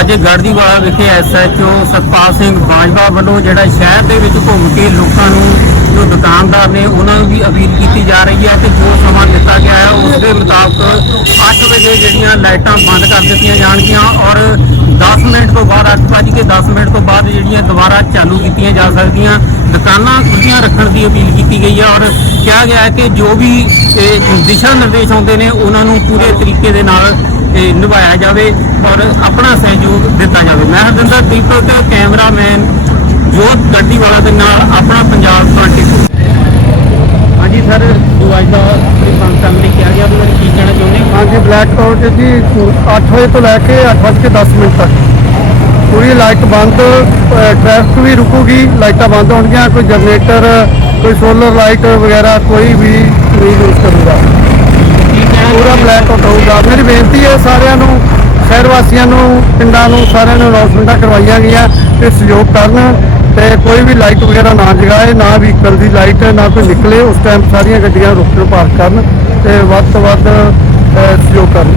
ਅੱਜ ਗੜਦੀਵਾਲਾ ਵਿਖੇ ਐਸਐਚਓ ਸਤਪਾਲ ਸਿੰਘ ਬਾਜਵਾ ਵੱਲੋਂ ਜਿਹੜਾ ਸ਼ਹਿਰ ਦੇ ਵਿੱਚ ਘੁੰਮ ਕੇ ਲੋਕਾਂ ਨੂੰ, ਜੋ ਦੁਕਾਨਦਾਰ ਨੇ ਉਹਨਾਂ ਨੂੰ ਵੀ ਅਪੀਲ ਕੀਤੀ ਜਾ ਰਹੀ ਹੈ ਕਿ ਜੋ ਸਮਾਂ ਦਿੱਤਾ ਗਿਆ ਹੈ, ਉਸ ਦੇ ਮੁਤਾਬਕ 8 ਵਜੇ ਜਿਹੜੀਆਂ ਲਾਈਟਾਂ ਬੰਦ ਕਰ ਦਿੱਤੀਆਂ ਜਾਣਗੀਆਂ ਔਰ 10 ਮਿੰਟ ਤੋਂ ਬਾਅਦ 8 ਵਜੇ ਕੇ 10 ਮਿੰਟ ਤੋਂ ਬਾਅਦ ਜਿਹੜੀਆਂ ਦੁਬਾਰਾ ਚਾਲੂ ਕੀਤੀਆਂ ਜਾ ਸਕਦੀਆਂ। ਦੁਕਾਨਾਂ ਖੁੱਲੀਆਂ ਰੱਖਣ ਦੀ ਅਪੀਲ ਕੀਤੀ ਗਈ ਹੈ ਔਰ ਕਿਹਾ ਗਿਆ ਹੈ ਕਿ ਜੋ ਵੀ ਦਿਸ਼ਾ ਨਿਰਦੇਸ਼ ਆਉਂਦੇ ਨੇ, ਉਹਨਾਂ ਨੂੰ ਪੂਰੇ ਤਰੀਕੇ ਦੇ ਨਾਲ ਇਹ, ਨਿਭਾਇਆ ਜਾਵੇ ਔਰ ਆਪਣਾ ਸਹਿਯੋਗ ਦਿੱਤਾ ਜਾਵੇ। ਮੈਂ ਹਰਜਿੰਦਰ ਦੀਪਕ ਤੇ ਕੈਮਰਾਮੈਨ ਜੋਤ ਗੱਡੀ ਵਾਲਾ ਦੇ ਨਾਲ ਆਪਣਾ ਪੰਜਾਬ 24 ਹਾਂਜੀ ਸਰ ਜੋ ਅੱਜ ਦਾ ਪ੍ਰੋਗਰਾਮ ਕਰਨ ਲਈ ਕਿਹਾ ਗਿਆ ਉਹਦੇ ਬਾਰੇ ਕੀ ਕਹਿਣਾ ਚਾਹੁੰਦੇ ਹੋ? ਹਾਂਜੀ ਬਲੈਕ ਆਊਟ ਜੀ 8 ਵਜੇ ਤੋਂ ਲੈ ਕੇ 8 ਵਜੇ ਕੇ 10 ਮਿੰਟ ਤੱਕ। ਪੂਰੀ ਲਾਈਟ ਬੰਦ ਟ੍ਰੈਫਿਕ ਵੀ ਰੁਕੂਗੀ ਲਾਈਟਾਂ ਬੰਦ ਹੋਣਗੀਆਂ ਕੋਈ ਜਨਰੇਟਰ ਕੋਈ ਸੋਲਰ ਲਾਈਟ ਵਗੈਰਾ ਕੋਈ ਵੀ ਨਹੀਂ ਯੂਜ਼ ਕਰੂਗਾ। ਕੀ ਬਲੈਕ ਆਊਟ ਹੋਊਗਾ ਮੇਰੀ ਬੇਨਤੀ ਹੈ ਸਾਰਿਆਂ ਨੂੰ, ਸ਼ਹਿਰ ਵਾਸੀਆਂ ਨੂੰ, ਪਿੰਡਾਂ ਨੂੰ, ਸਾਰਿਆਂ ਨੂੰ ਅਨਾਉਂਸਮੈਂਟਾਂ ਕਰਵਾਈਆਂ ਗਈਆਂ ਤੇ ਸਹਿਯੋਗ ਕਰਨ ਤੇ ਕੋਈ ਵੀ ਲਾਈਟ ਵਗੈਰਾ ਨਾ ਜਗਾਏ, ਨਾ ਵਹੀਕਲ ਦੀ ਲਾਈਟ ਨਾ ਕੋਈ ਨਿਕਲੇ, ਉਸ ਟਾਈਮ ਸਾਰੀਆਂ ਗੱਡੀਆਂ ਰੁਕ ਕੇ ਪਾਰਕ ਕਰਨ ਤੇ ਵੱਧ ਤੋਂ ਵੱਧ ਸਹਿਯੋਗ ਕਰਨ।